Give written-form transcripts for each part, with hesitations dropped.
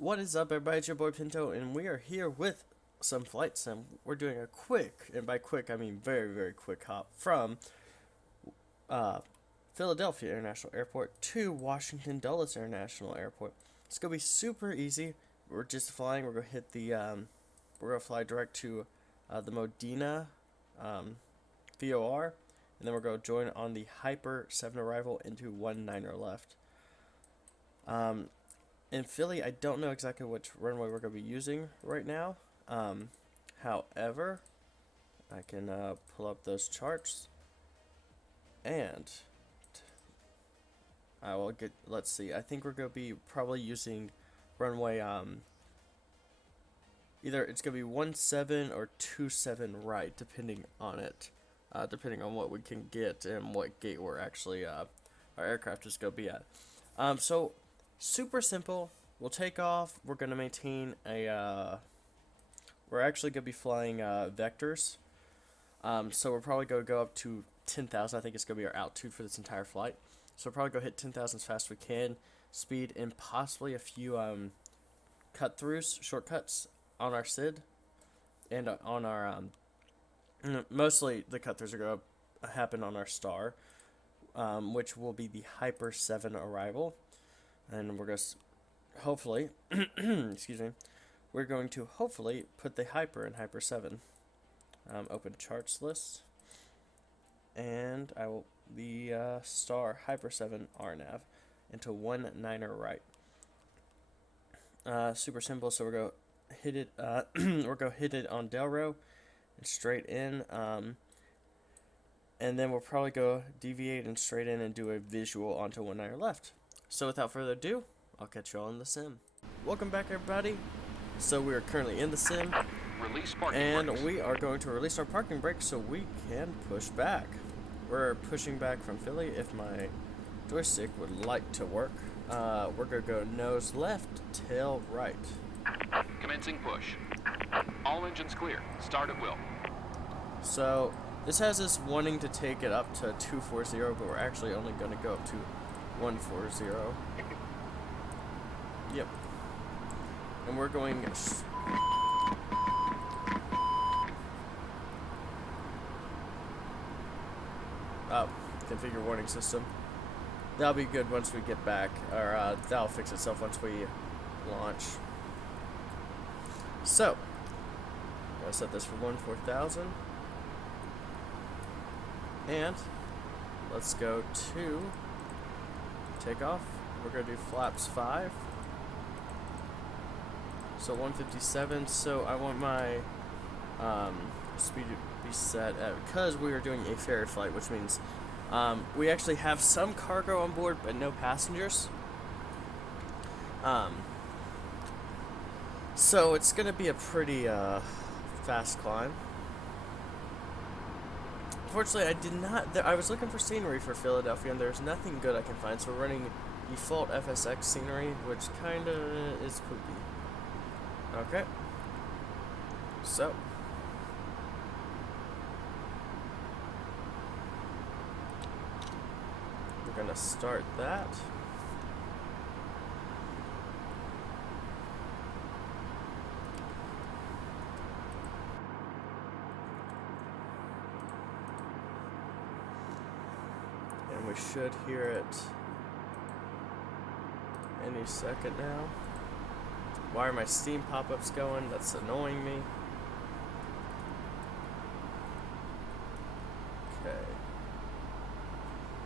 What is up, everybody? It's your boy Pinto, and we are here with some flight sim. We're doing a quick, and by quick I mean very, very quick hop from Philadelphia International Airport to Washington Dulles International Airport. It's gonna be super easy. We're just flying. We're gonna hit the we're gonna fly direct to the Modena VOR, and then we're gonna join on the Hyper 7 arrival into 19er left. In Philly, I don't know exactly which runway we're going to be using right now. However, I can pull up those charts, and I will get, let's see, I think we're going to be probably using runway, either it's going to be 17 or 27 right, depending on it, depending on what we can get and what gate we're actually, our aircraft is going to be at. So, super simple. We'll take off. We're going to maintain a, we're actually going to be flying vectors. So we're probably going to go up to 10,000. I think it's going to be our altitude for this entire flight. So we'll probably go hit 10,000 as fast as we can. Speed and possibly a few cut-throughs, shortcuts on our SID. And on our, mostly the cut-throughs are going to happen on our star, which will be the Hyper 7 arrival. And we're going to hopefully, excuse me, we're going to hopefully put the Hyper in Hyper 7. Open charts list. And I will, the star Hyper 7 RNAV into 19er right. Super simple, so we're going to hit it, we're going to hit it on Delro and straight in. And then we'll probably go deviate and straight in and do a visual onto 19er left. So without further ado, I'll catch you all in the sim. Welcome back, everybody. So we are currently in the sim, and we are going to release our parking brake so we can push back. We're pushing back from Philly. If my joystick would like to work, we're going to go nose left, tail right. Commencing push. All engines clear. Start at will. So this has us wanting to take it up to 240, but we're actually only going to go up to 140. Yep. And we're going configure warning system. That'll be good once we get back, or that'll fix itself once we launch. So, I'm gonna set this for 14,000. And let's go to takeoff. We're gonna do flaps 5. So 157. So I want my speed to be set at, because we are doing a ferry flight, which means we actually have some cargo on board but no passengers. So it's gonna be a pretty fast climb. Unfortunately, I did not. I was looking for scenery for Philadelphia, and there's nothing good I can find. So we're running default FSX scenery, which kind of is poopy. Okay. So we're gonna start that. And we should hear it any second now. Why are my Steam pop-ups going? That's annoying me. Okay.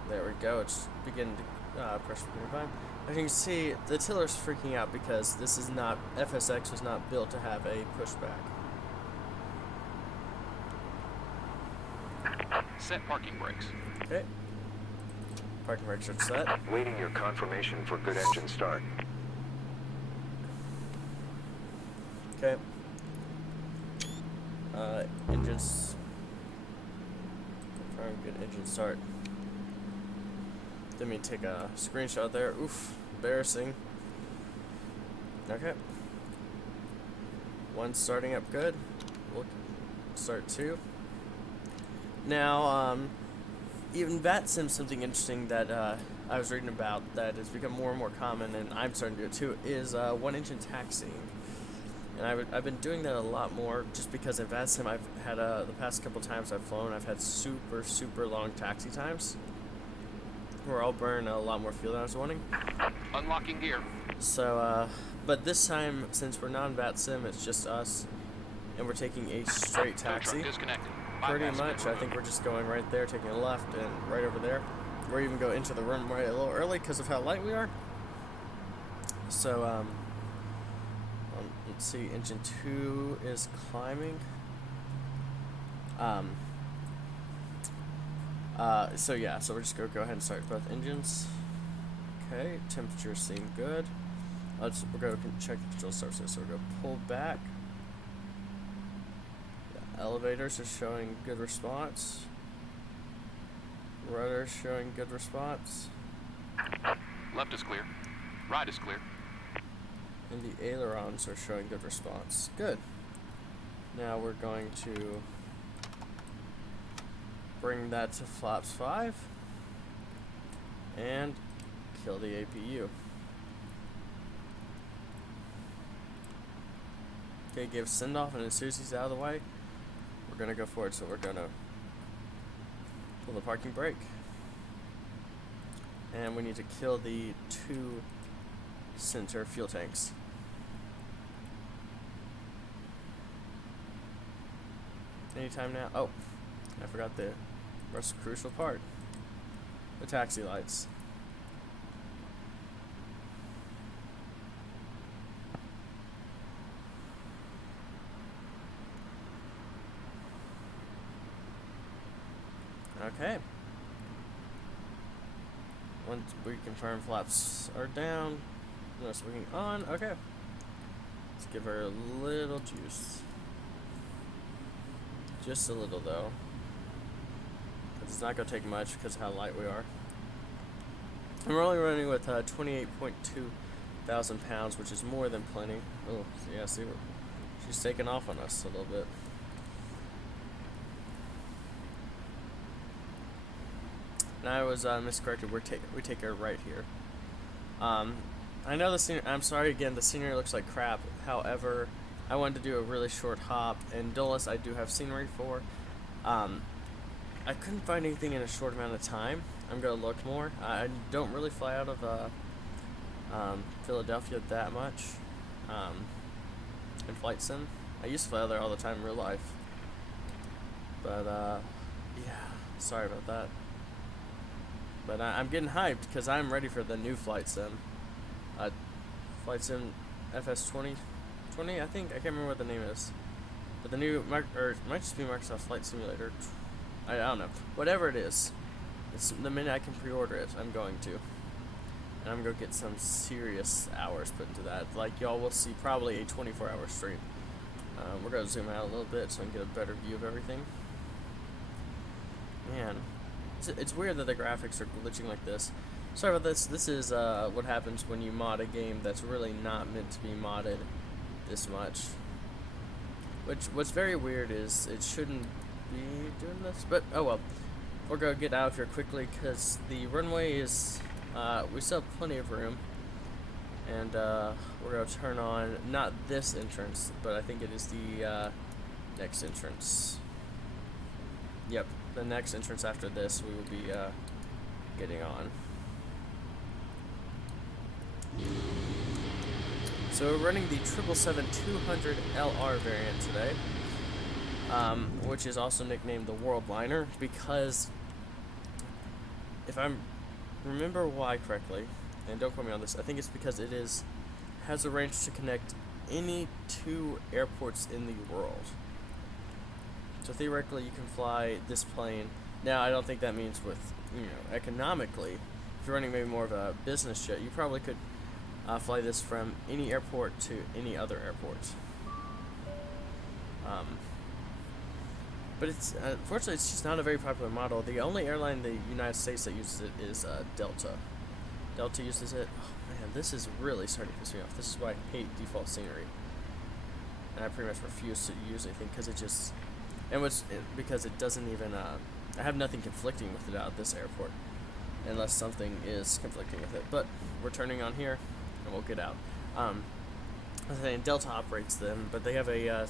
There we go. It's beginning to pressure climb. As you can see, the tiller's freaking out because this is not, FSX was not built to have a pushback. Set parking brakes. Okay. Parking brakes are set. Waiting your confirmation for good engine start. Okay. Engines. Confirm good engine start. Didn't mean to take a screenshot there. Oof. Embarrassing. Okay. One starting up good. We'll start 2. Now, even VATSIM's something interesting that I was reading about that has become more and more common, and I'm starting to do it too, is one-engine taxiing. And I've been doing that a lot more just because in VATSIM I've had the past couple times I've flown, I've had super long taxi times where I'll burn a lot more fuel than I was wanting. Unlocking gear. So, but this time, since we're not in VATSIM, it's just us, and we're taking a straight Tow truck taxi. disconnected. Pretty Bypass much, pit I road. think we're just going right there, taking a left, and right over there. We're even go into the runway a little early because of how light we are. So, let's see, engine 2 is climbing. So yeah, so we're just gonna go ahead and start both engines. Okay, temperature seem good. We're gonna check the control surfaces. So we're gonna pull back. The elevators are showing good response. Rudder showing good response. Left is clear. Right is clear. And the ailerons are showing good response. Good. Now we're going to bring that to flaps 5 and kill the APU. Okay, give send off, and as soon as he's out of the way, we're gonna go forward. So we're gonna pull the parking brake, and we need to kill the 2 center fuel tanks. Anytime now. Oh, I forgot the most crucial part. The taxi lights. Okay. Once we confirm flaps are down, no swinging on. Okay. Let's give her a little juice. Just a little though. It's not going to take much because of how light we are. And we're only running with 28.2 thousand pounds, which is more than plenty. Oh, yeah, see, she's taking off on us a little bit. And I was miscorrected. We take her right here. I know the scenery. I'm sorry again. The scenery looks like crap. However, I wanted to do a really short hop, and Dulles I do have scenery for. I couldn't find anything in a short amount of time. I'm gonna look more. I don't really fly out of Philadelphia that much in flight sim. I used to fly out there all the time in real life, but yeah, sorry about that. But I'm getting hyped because I'm ready for the new flight sim. Flight sim FS20, I think. I can't remember what the name is. But the new, or it might just be Microsoft Flight Simulator. I don't know. Whatever it is, it's the minute I can pre-order it, I'm going to. And I'm going to get some serious hours put into that. Like, y'all will see probably a 24-hour stream. We're going to zoom out a little bit so I can get a better view of everything. Man, it's weird that the graphics are glitching like this. Sorry about this. This is what happens when you mod a game that's really not meant to be modded this much. What's very weird is it shouldn't be doing this, but oh well. We're gonna get out of here quickly because the runway is we still have plenty of room, and we're gonna turn on not this entrance, but I think it is the next entrance. Yep, the next entrance after this we will be getting on. So we're running the 777-200 LR variant today, which is also nicknamed the Worldliner because, if I remember why correctly, and don't quote me on this, I think it's because it has a range to connect any 2 airports in the world. So theoretically, you can fly this plane. Now, I don't think that means with, economically. If you're running maybe more of a business jet, you probably could fly this from any airport to any other airport. But it's unfortunately it's just not a very popular model. The only airline in the United States that uses it is Delta. Delta uses it. Oh man, this is really starting to piss me off. This is why I hate default scenery, and I pretty much refuse to use anything because it just because it doesn't even I have nothing conflicting with it out at this airport. unless something is conflicting with it. But we're turning on here, and we'll get out. I was saying Delta operates them, but they have a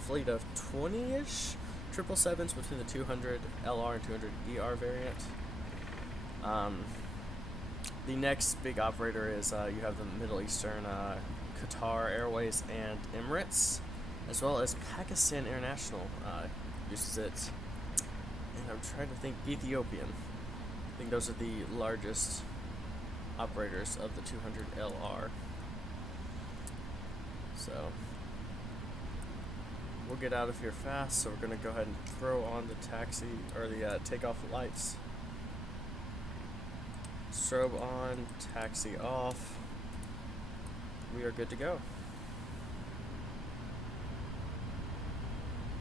fleet of 20-ish 777s between the 200 LR and 200 ER variant. The next big operator is you have the Middle Eastern Qatar Airways and Emirates, as well as Pakistan International uses it. And I'm trying to think, Ethiopian. I think those are the largest operators of the 200 LR. So we'll get out of here fast, so we're going to go ahead and throw on the taxi, or the takeoff lights. Strobe on, taxi off. We are good to go.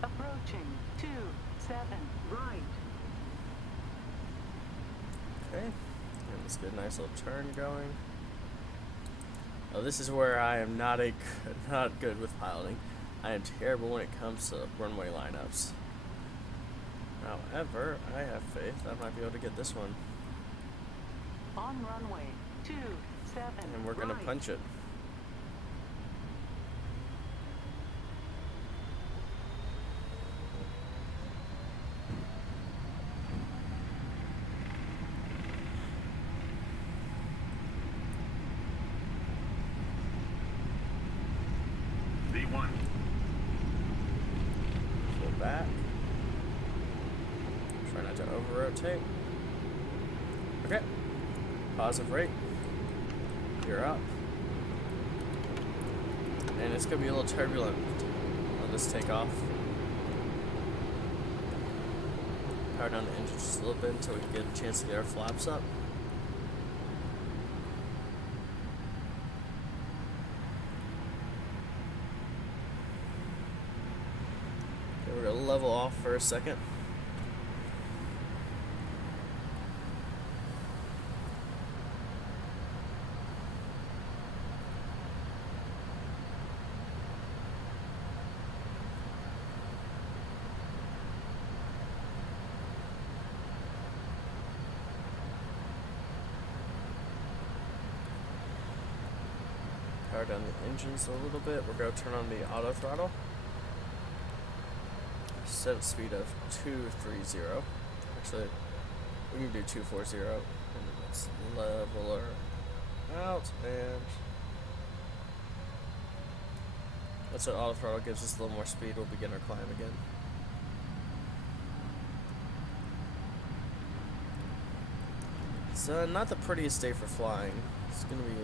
Approaching 27 right. Okay, and let's get a nice little turn going. Oh, this is where I am not good with piloting. I am terrible when it comes to runway lineups. However, I have faith I might be able to get this one. On runway 27 And we're gonna right. punch it. V1. Pull back. Try not to over-rotate. Okay. Positive rate. You're up. And it's going to be a little turbulent on this takeoff. Power down the engine just a little bit until we can get a chance to get our flaps up. Okay, we're going to level off for a second. Power down the engines a little bit. We're going to turn on the auto throttle. Set speed of 230. Actually, we can do 240. And let's level her out. And that's what auto throttle gives us a little more speed. We'll begin our climb again. It's not the prettiest day for flying. It's going to be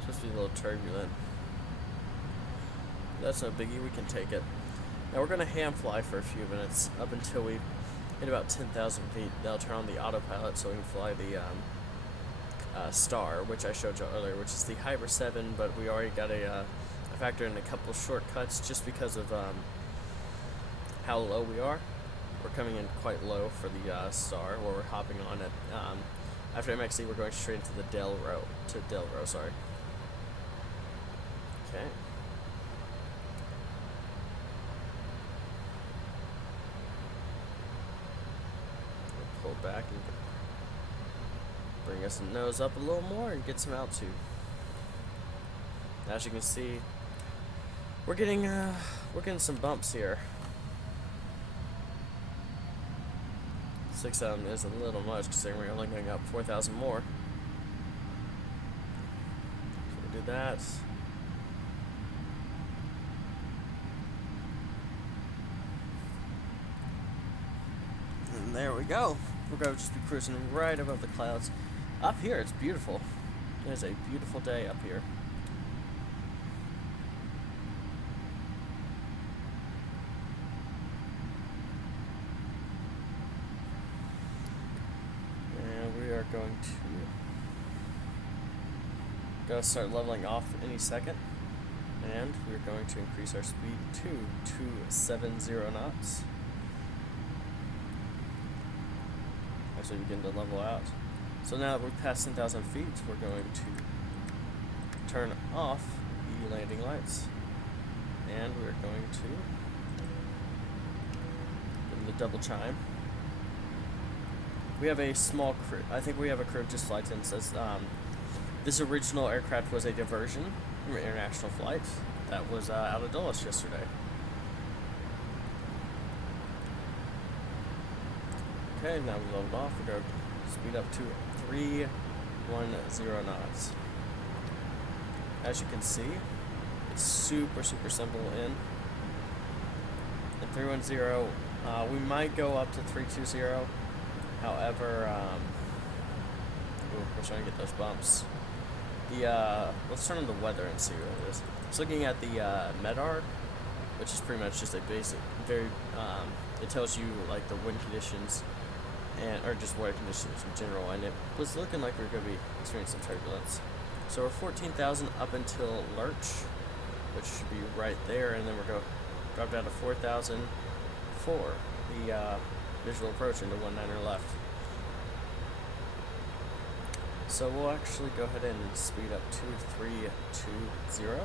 supposed to be a little turbulent. That's no biggie, we can take it. Now we're going to ham fly for a few minutes up until we hit about 10,000 feet. That'll turn on the autopilot so we can fly the Star, which I showed you earlier, which is the Hyper 7, but we already got a factor in a couple shortcuts just because of how low we are. We're coming in quite low for the Star, where we're hopping on it. After MXC, we're going straight into the Delro, sorry. Okay. We'll pull back and bring us nose up a little more and get some altitude. As you can see, we're getting some bumps here. 6,000 is a little much considering we're only going up 4,000 more. So we do that. And there we go. We're going to just be cruising right above the clouds. Up here, it's beautiful. It is a beautiful day up here. Going to start leveling off any second, and we're going to increase our speed to 270 knots as we begin to level out. So now that we've passed 10,000 feet, we're going to turn off the landing lights, and we're going to give the double chime. we have a small crew. I think we have a crew just flights in. Says this original aircraft was a diversion from an international flight that was out of Dulles yesterday. Okay, now we load off. We go speed up to 310 knots. As you can see, it's super simple in. At 310, we might go up to 320. However, we're starting to get those bumps. Let's turn on the weather and see what it is. It's looking at the MEDAR, which is pretty much just a basic, it tells you like the wind conditions or just weather conditions in general, and it was looking like we were going to be experiencing some turbulence. So we're 14,000 up until lurch, which should be right there, and then we're going to drop down to 4,000 for the visual approach into 19er left. So we'll actually go ahead and speed up to 320,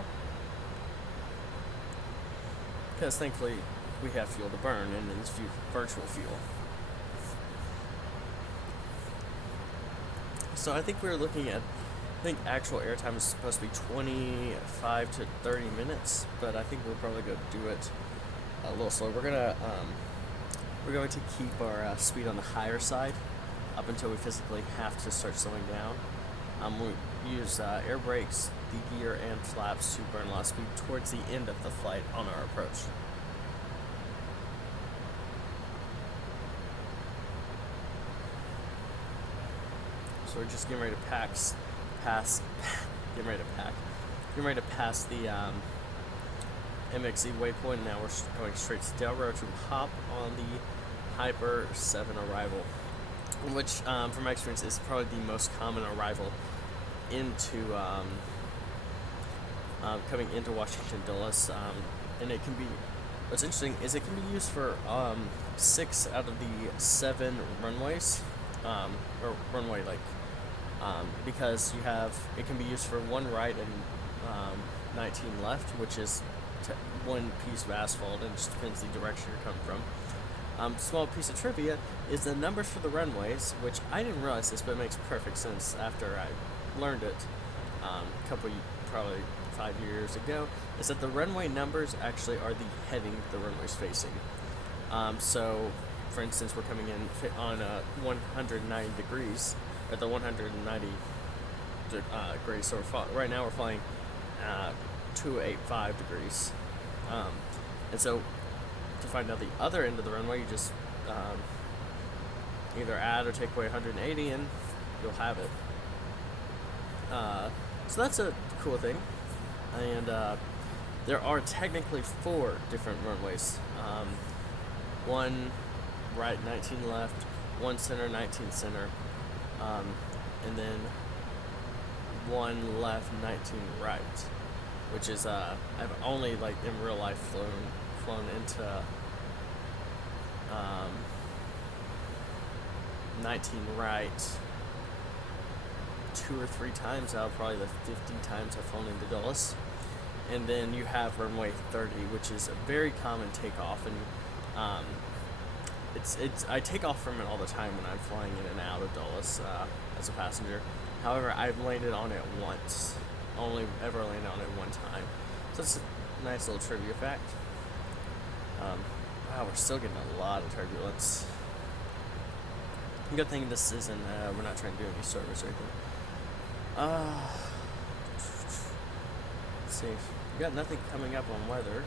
because thankfully we have fuel to burn, and it's virtual fuel. So I think we're looking at, actual airtime is supposed to be 25 to 30 minutes, but I think we're probably going to do it a little slower. We're going to keep our speed on the higher side up until we physically have to start slowing down. We use air brakes, the gear, and flaps to burn a lot of speed towards the end of the flight on our approach. So we're just getting ready to pass the MXE waypoint. Now we're going straight to Del Rio to hop on the Hyper 7 arrival, which from my experience is probably the most common arrival into coming into Washington Dulles, and it can be, what's interesting is it can be used for 6 out of the 7 runways, or runway because it can be used for 1 right and 19 left, which is one piece of asphalt, and it just depends the direction you're coming from. Small piece of trivia is the numbers for the runways, which I didn't realize this, but it makes perfect sense after I learned it probably 5 years ago, is that the runway numbers actually are the heading the runway's facing. So, for instance, we're coming in on 190 degrees, at the 190 degrees, so right now we're flying 285 degrees. And so, to find out the other end of the runway, you just either add or take away 180 and you'll have it. So that's a cool thing. And there are technically 4 different runways. 1 right, 19 left, 1 center, 19 center, and then 1 left, 19 right, which is I've only in real life flown into 19 right 2 or 3 times out of probably the 50 times I've flown into Dulles. And then you have runway 30, which is a very common takeoff, and I take off from it all the time when I'm flying in and out of Dulles as a passenger. However, I've landed on it once, only ever landed on it 1 time. So it's a nice little trivia fact. Wow, we're still getting a lot of turbulence. Good thing this isn't, we're not trying to do any service or anything. Let's see. We got nothing coming up on weather.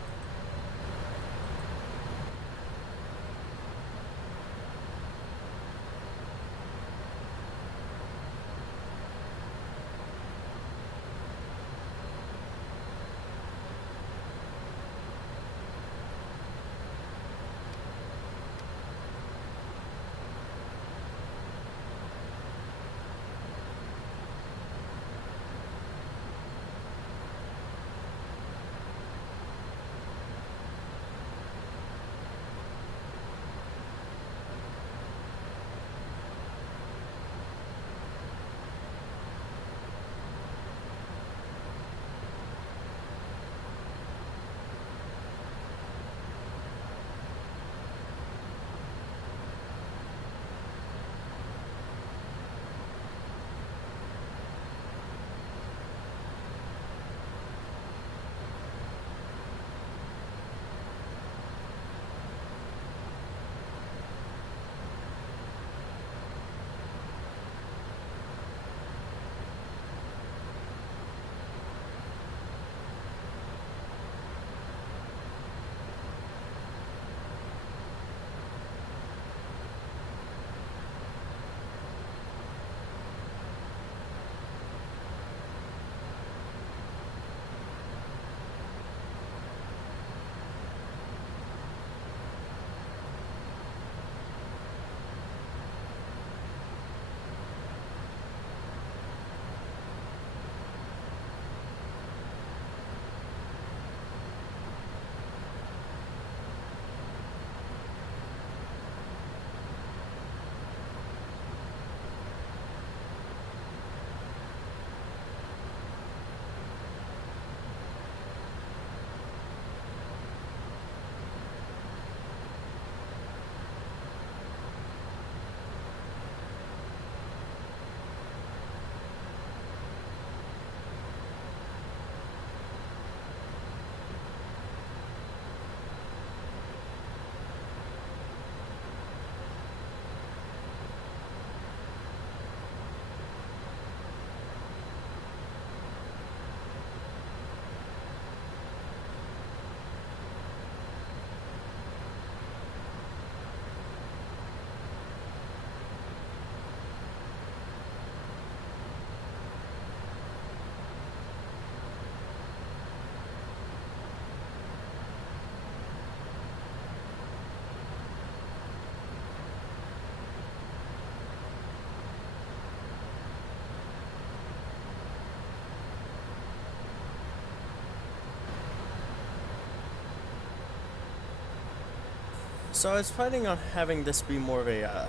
So I was planning on having this be more of a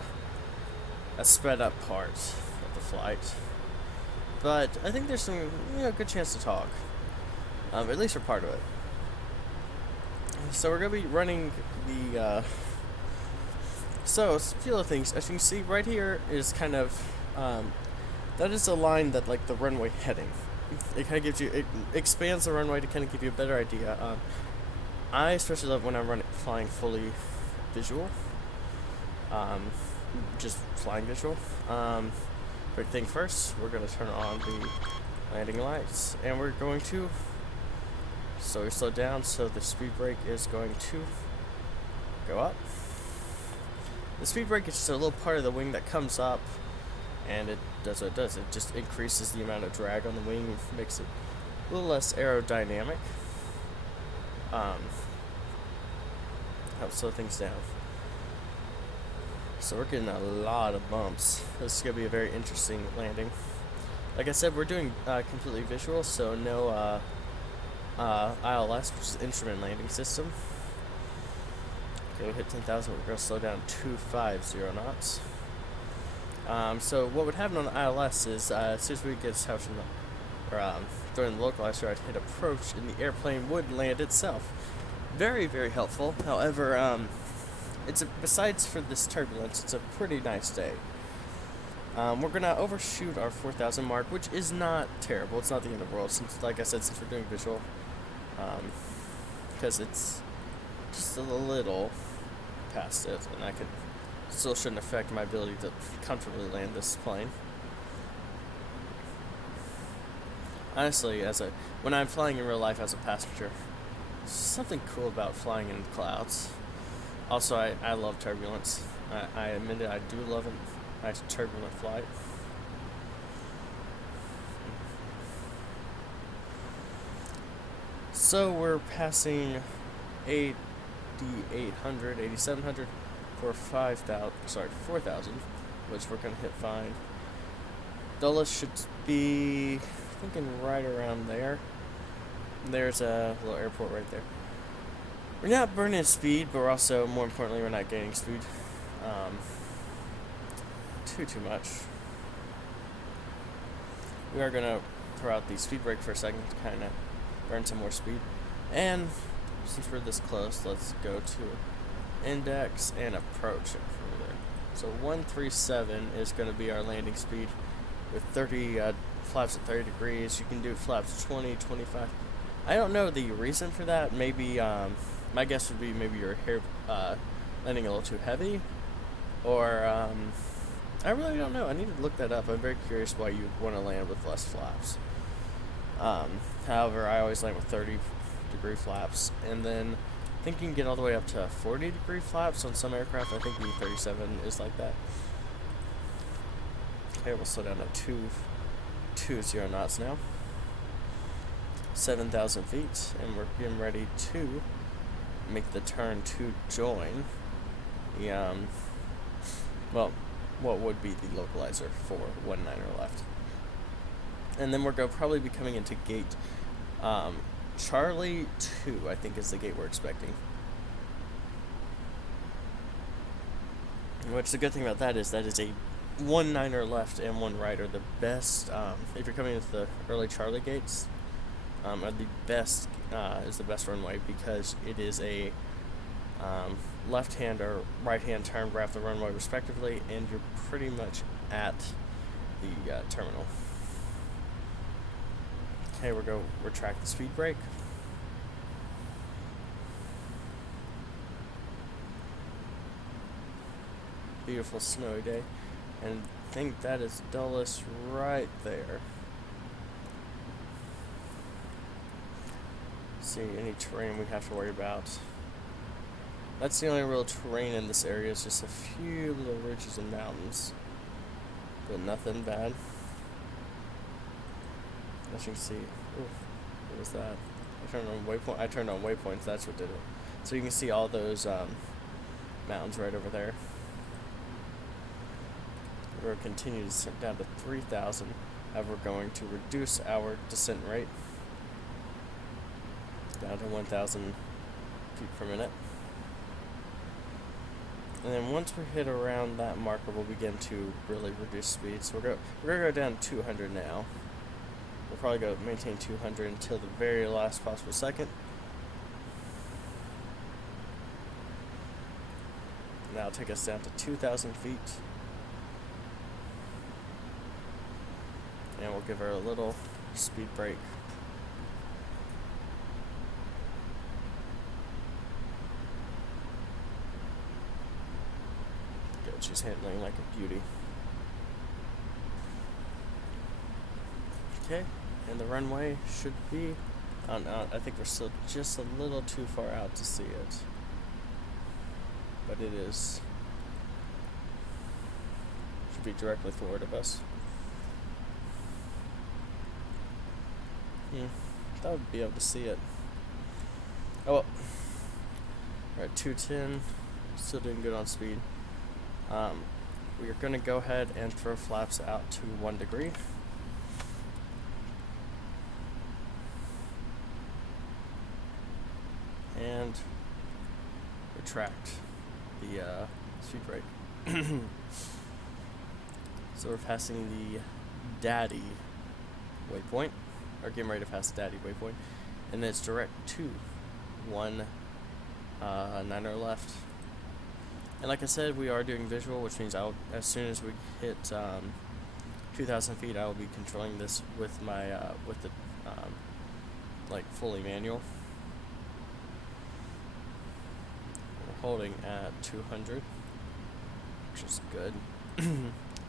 sped up part of the flight, but I think there's some good chance to talk, at least for part of it. So we're gonna be running the so a few other things. As you can see right here is kind of that is a line that like the runway heading. It kind of gives you, it expands the runway to kind of give you a better idea. I especially love when I'm flying fully visual, just flying visual. Quick thing first, we're going to turn on the landing lights, and we're going to, so we slow down, so the speed brake is going to go up. The speed brake is just a little part of the wing that comes up, and it does what it does. It just increases the amount of drag on the wing, makes it a little less aerodynamic. Helps slow things down. So we're getting a lot of bumps. This is going to be a very interesting landing. Like I said, we're doing completely visual, so no ILS, which is Instrument Landing System. Okay, we'll hit 10,000, we're going to slow down 250 knots. So what would happen on the ILS is, as soon as we get established during the localizer, I'd hit approach, and the airplane would land itself. Very, very helpful. However, besides for this turbulence, it's a pretty nice day. We're gonna overshoot our 4,000 mark, which is not terrible. It's not the end of the world, since, like I said, since we're doing visual, because it's just a little past it, and still shouldn't affect my ability to comfortably land this plane. Honestly, when I'm flying in real life as a passenger, there's something cool about flying in clouds. Also, I love turbulence. I admit it, I do love a nice turbulent flight. So we're passing 8,800, 8,700 for 4,000, which we're gonna hit fine. Dulles should be thinking right around there. There's a little airport right there. We're not burning speed, but we're also, more importantly, we're not gaining speed too much. We are gonna throw out the speed brake for a second to kind of burn some more speed. And since we're this close, let's go to index and approach it from there. So 137 is going to be our landing speed with 30 flaps at 30 degrees. You can do flaps 20, 25. I don't know the reason for that. Maybe my guess would be maybe your hair landing a little too heavy, or I really don't know. I need to look that up. I'm very curious why you want to land with less flaps. However, I always land with 30-degree flaps, and then I think you can get all the way up to 40-degree flaps on some aircraft. I think the 37 is like that. Okay, we'll slow down to 220 knots now. 7,000 feet, and we're getting ready to make the turn to join the well, what would be the localizer for 19 left. And then we're going to probably be coming into gate Charlie 2, I think, is the gate we're expecting. Which the good thing about that is a 19 left and 1 right are the best. If you're coming into the early Charlie gates, are the best is the best runway, because it is a left-hand or right-hand turn right off the runway respectively, and you're pretty much at the terminal. Okay, we're going to retract the speed brake. Beautiful snowy day, and I think that is Dulles right there. See any terrain we have to worry about. That's the only real terrain in this area, is just a few little ridges and mountains, but nothing bad. As you can see, ooh, what was that? I turned on waypoints, that's what did it. So you can see all those mountains right over there. We're going to continue to descend down to 3,000, and we're going to reduce our descent rate down to 1,000 feet per minute. And then once we hit around that marker, we'll begin to really reduce speed. So we're gonna go down to 200 now. We'll probably go maintain 200 until the very last possible second. Now take us down to 2,000 feet. And we'll give her a little speed brake. Good, she's handling like a beauty. Okay, and the runway should be I think we're still just a little too far out to see it. But it is. Should be directly forward of us. Thought I'd be able to see it. Oh well. We're at 210. Still doing good on speed. We are going to go ahead and throw flaps out to 1 degree. And retract the speed brake. So we're passing the daddy waypoint, or getting ready to pass the daddy waypoint, and then it's direct to 190 left. And like I said, we are doing visual, which means as soon as we hit 2,000 feet, I will be controlling this with my with the like fully manual. We're holding at 200, which is good.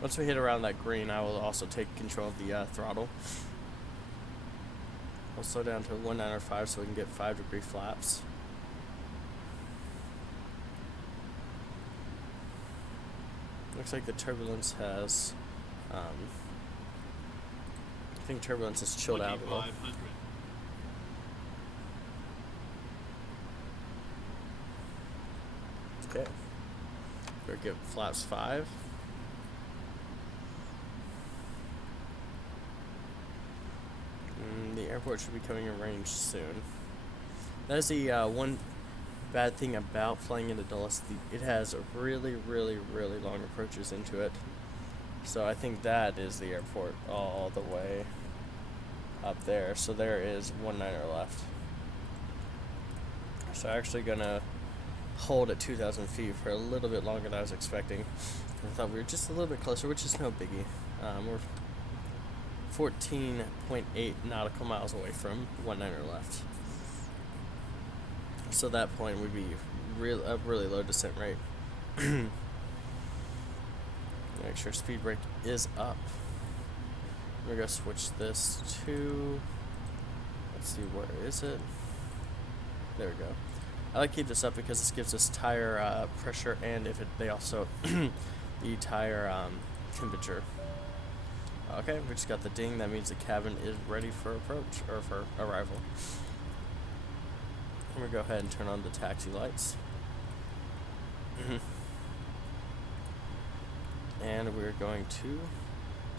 Once we hit around that green, I will also take control of the throttle. We'll slow down to 195 so we can get 5-degree flaps. Looks like the turbulence has, I think turbulence has chilled out a little. Okay, we're gonna give flaps 5. The airport should be coming in range soon. That is the one bad thing about flying into Dulles. It has really, really, really long approaches into it. So I think that is the airport all the way up there. So there is 190 left. So I'm actually gonna hold at 2,000 feet for a little bit longer than I was expecting. I thought we were just a little bit closer, which is no biggie. We're 14.8 nautical miles away from 190 left. So at that point would be a really low descent rate. Make sure speed brake is up. We're gonna switch this to, let's see, where is it? There we go. I like to keep this up because this gives us tire pressure, and they also the tire temperature. Okay, we just got the ding. That means the cabin is ready for approach, or for arrival. I'm gonna go ahead and turn on the taxi lights. And we're going to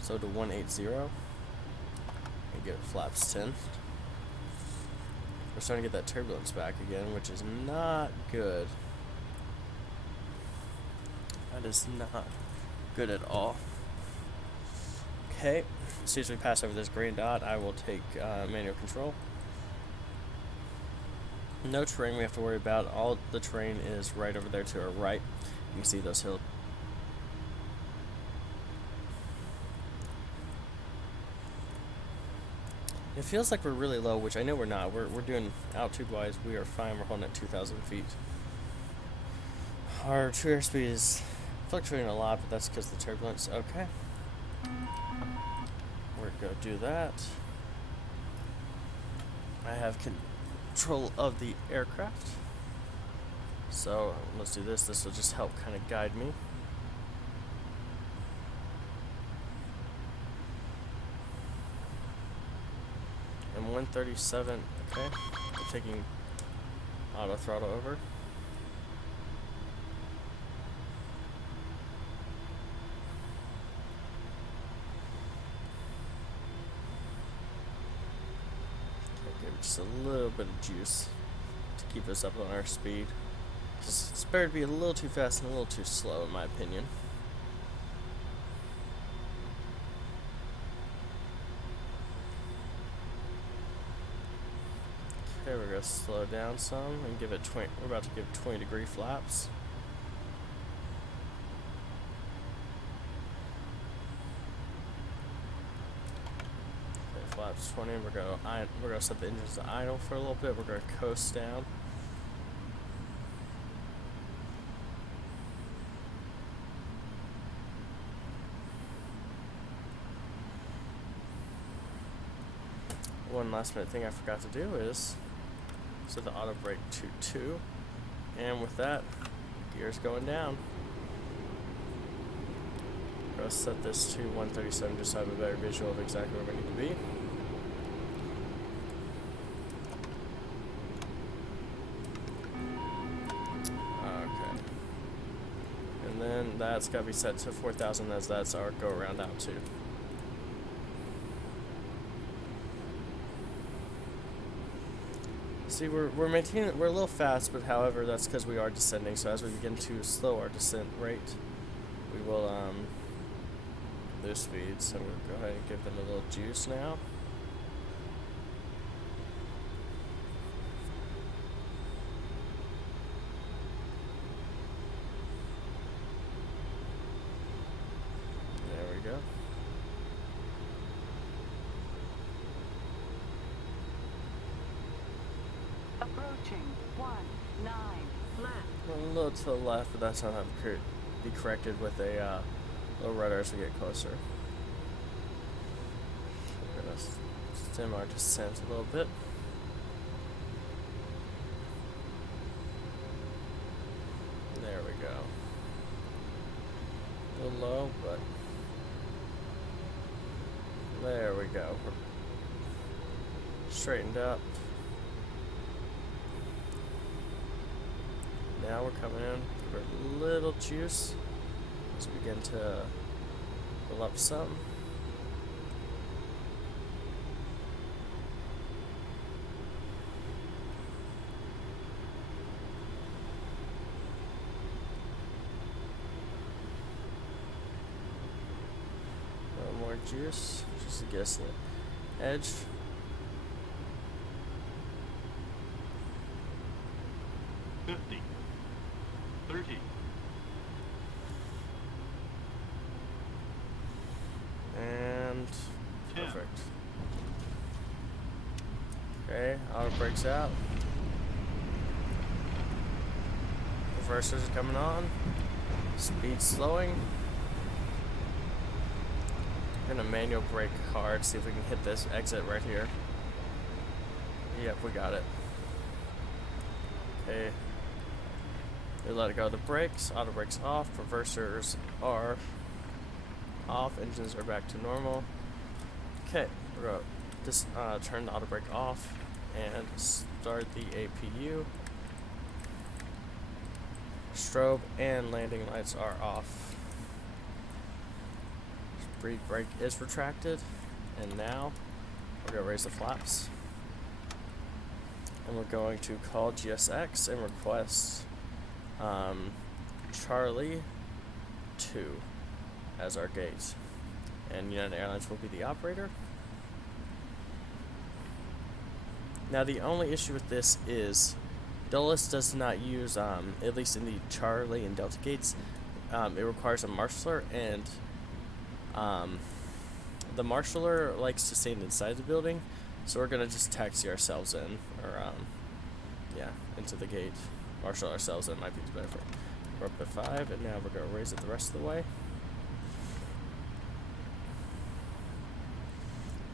to 180 and give it flaps 10. We're starting to get that turbulence back again, which is not good. That is not good at all. Okay, as soon as we pass over this green dot, I will take manual control. No terrain we have to worry about. All the terrain is right over there to our right. You can see those hills. It feels like we're really low, which I know we're not. We're doing altitude-wise, we are fine. We're holding at 2,000 feet. Our true airspeed is fluctuating a lot, but that's because of the turbulence. Okay. We're going to do that. I have control of the aircraft. So let's do this. This will just help kind of guide me. And 137, okay. I'm taking auto throttle over. Okay, just a little bit of juice to keep us up on our speed. Because better to be a little too fast and a little too slow, in my opinion. Okay, we're gonna slow down some and give it 20. We're about to give 20-degree flaps. Okay, flaps 20. We're gonna set the engines to idle for a little bit. We're gonna coast down. One last minute thing I forgot to do is set the auto brake to 2, and with that, gears going down. Go set this to 137 just so I have a better visual of exactly where we need to be. Okay, and then that's got to be set to 4,000 as that's our go around out too. See, we're maintaining, we're a little fast, but however, that's because we are descending. So as we begin to slow our descent rate, we will lose speed. So I'm gonna go ahead and give them a little juice now. There we go. Approaching 19 left. A little to the left, but that's not how to be corrected with a little rudder as we get closer. We're gonna stem our descent a little bit. There we go. A little low, but there we go. We're straightened up. Now we're coming in, give it a little juice as we begin to fill up some. A little more juice, just to get us the edge. And perfect. Okay, auto brakes out. Reversers are coming on. Speed slowing. I'm gonna manual brake hard, see if we can hit this exit right here. Yep, we got it. Okay. We let it go. The brakes, auto brakes off, reversers are off, engines are back to normal. Okay, we're gonna just turn the auto brake off and start the APU. Strobe and landing lights are off. Speed brake is retracted, and now we're gonna raise the flaps. And we're going to call GSX and request Charlie 2 as our gate, and United Airlines will be the operator. Now the only issue with this is Dulles does not use, at least in the Charlie and Delta gates, it requires a marshaller, and the marshaller likes to stand inside the building, so we're gonna just taxi ourselves in, or yeah, into the gate. Marshal ourselves in might be better for. We're up at 5, and now we're gonna raise it the rest of the way.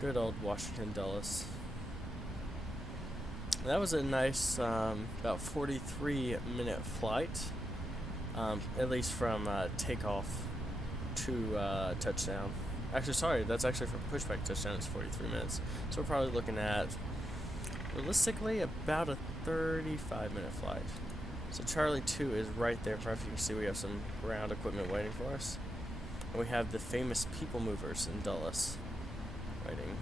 Good old Washington Dulles. That was a nice, about 43-minute flight, at least from takeoff to touchdown. Actually, sorry, that's actually from pushback touchdown. It's 43 minutes. So we're probably looking at, realistically, about a 35-minute flight. So Charlie 2 is right there in front. You can see we have some ground equipment waiting for us. And we have the famous people movers in Dulles waiting.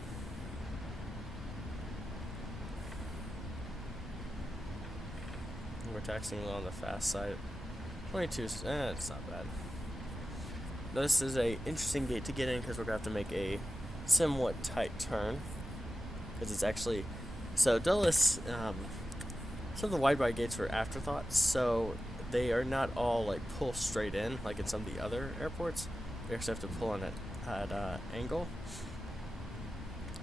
We're taxiing on the fast side 22, it's not bad. This is a interesting gate to get in because we're going to have to make a somewhat tight turn. Because it's actually, so Dulles, some of the wide gates were afterthoughts, so they are not all like pull straight in like in some of the other airports. We actually have to pull on it at angle.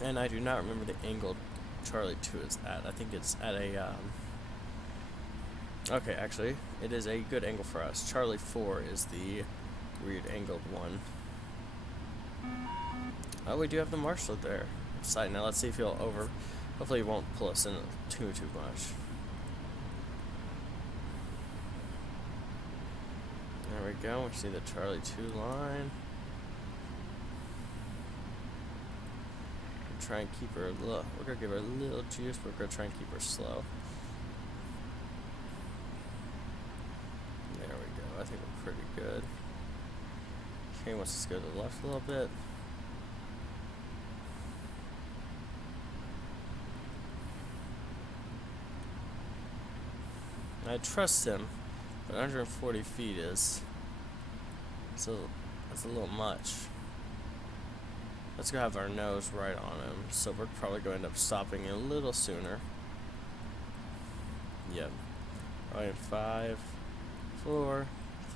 And I do not remember the angle Charlie 2 is at. I think it's at a, okay, actually, it is a good angle for us. Charlie 4 is the weird angled one. Oh, we do have the marshal there. Side now, let's see if he'll hopefully he won't pull us in too much. There we go, we see the Charlie 2 line. We'll try and keep her a little, we're gonna give her a little juice, but we're gonna try and keep her slow. There we go, I think we're pretty good. Okay, wants us to go to the left a little bit. I trust him, but 140 feet is, so that's a little much. Let's go have our nose right on him, so we're probably going to end up stopping a little sooner. Yep. All right, in 5, 4,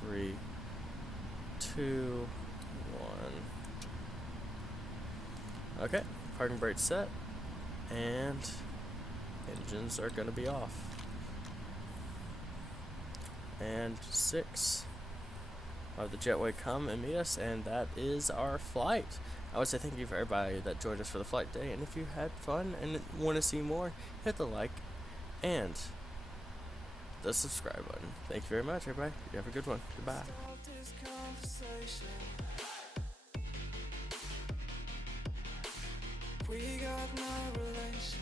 3, 2, 1. Okay, parking brake set, and engines are going to be off. And 6. We'll have the jetway come and meet us, and that is our flight. I would say thank you for everybody that joined us for the flight day, and if you had fun and want to see more, hit the like and the subscribe button. Thank you very much, everybody. You have a good one. Goodbye. We got no relation.